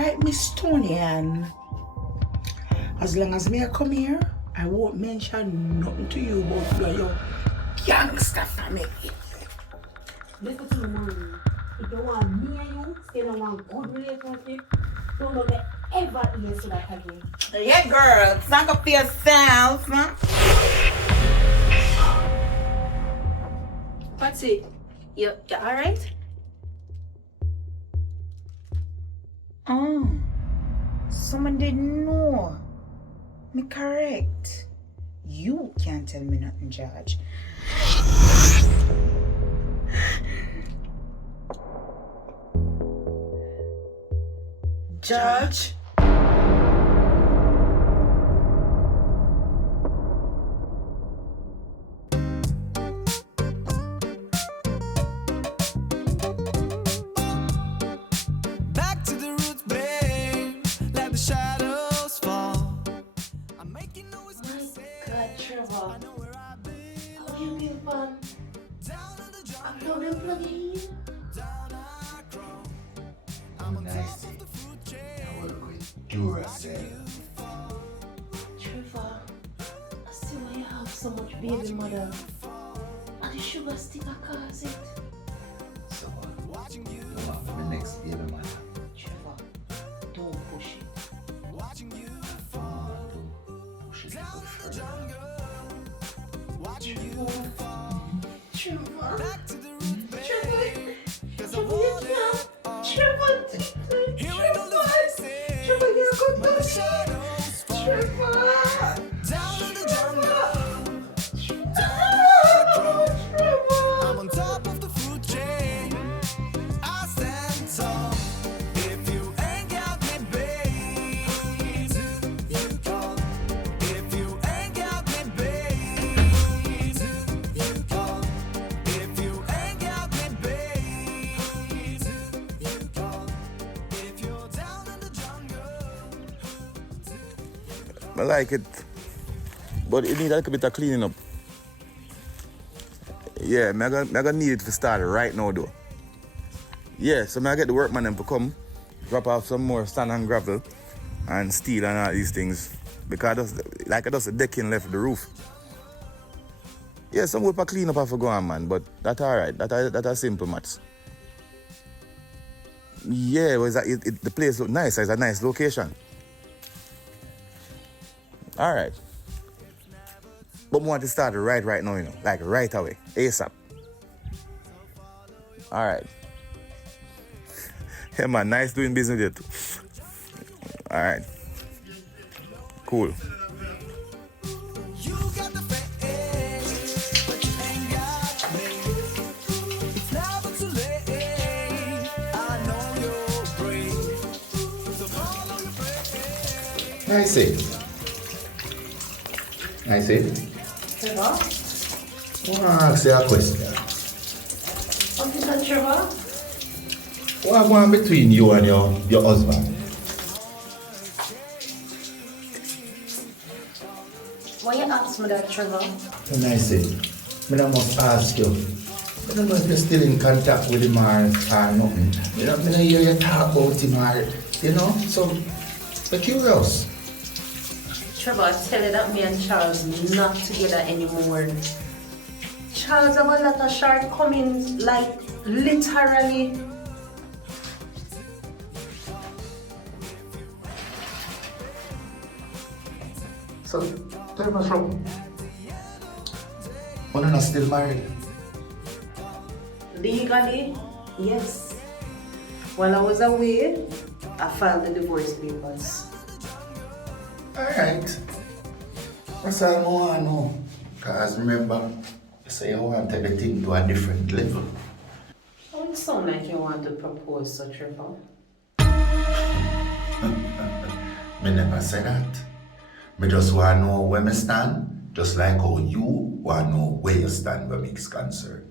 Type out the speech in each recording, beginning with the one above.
Right, Miss Tonian. As long as me I come here, I won't mention nothing to you about you and your gangster family. Listen to me, man. If you want me and you stay in one good relationship, don't let me ever hear so that again. Yeah, girl. Stand up for yourself, man. Patsy, you alright? Oh, someone didn't know. Me correct. You can't tell me nothing, George. George? Back to the roots, babe. Let the shadows fall. I'm making no excuses. God, Trevor. I know where I've been. How you been, fun? Down in the jungle, I'm not in plug-in. down I crawl. I'm on top of the food chain. I work with Duracell. Trevor, I see why you have so much baby mother. And the sugar stick I cause it. So, you want for the next baby man. Trevor, don't push it. I want to push it a little further. Trevor. Back to the roots, babe. Trevor, you can't. Trevor, Here we go, let's say. Trevor, you're good. The shadows fall. Trevor. Down in the jungle, Trevor. I'm on top of the food chain. I stand tall. If you ain't got me, babe, you call. If you ain't got me, babe, you call. If you ain't got me, babe, you call. If you're down in the jungle. I like it, but it needs a little bit of cleaning up. Yeah, I gonna need it to start right now though. Yeah, so I get the workman them to come, drop off some more sand and gravel and steel and all these things. Because I just a decking left the roof. Yeah, some work for clean up have to go on, man, but that's alright. That's simple maths. Yeah, the place look nice, it's a nice location. Alright. But we want to start right now, you know, like right away, ASAP. Alright. Hey man, nice doing business with you too. Alright. Cool. You got the face, but you ain't got me. It's never too late. I know you're brave, so follow your brain. I see. Trevor? I want to ask you a question. What is that, Trevor? What going on between you and your husband? Why you ask me that, Trevor? And I say, I must ask you. I don't know if you're still in contact with him or nothing. I don't hear you talk about him or, you know, so I'm curious. Trevor, I tell you that me and Charles not together anymore. Charles have a lot of shortcomings, like literally. So, tell me what's wrong. You're not still married? Legally, yes. While I was away, I filed the divorce papers. Alright. That's all I want to know. Because remember, you say you want to take the thing to a different level. Oh, it sound like you want to propose, so Trevor. Me never say that. Me just want to know where me stand, just like how you want to know where you stand where me is concerned.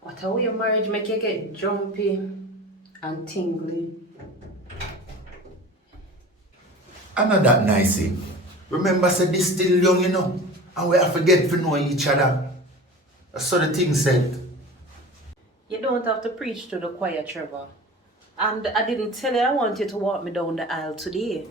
What a way marriage make you get jumpy and tingly. I know that nice thing. Remember, say this still young, you know, and we have to get to know each other. That's what the thing said. You don't have to preach to the choir, Trevor. And I didn't tell you I want you to walk me down the aisle today.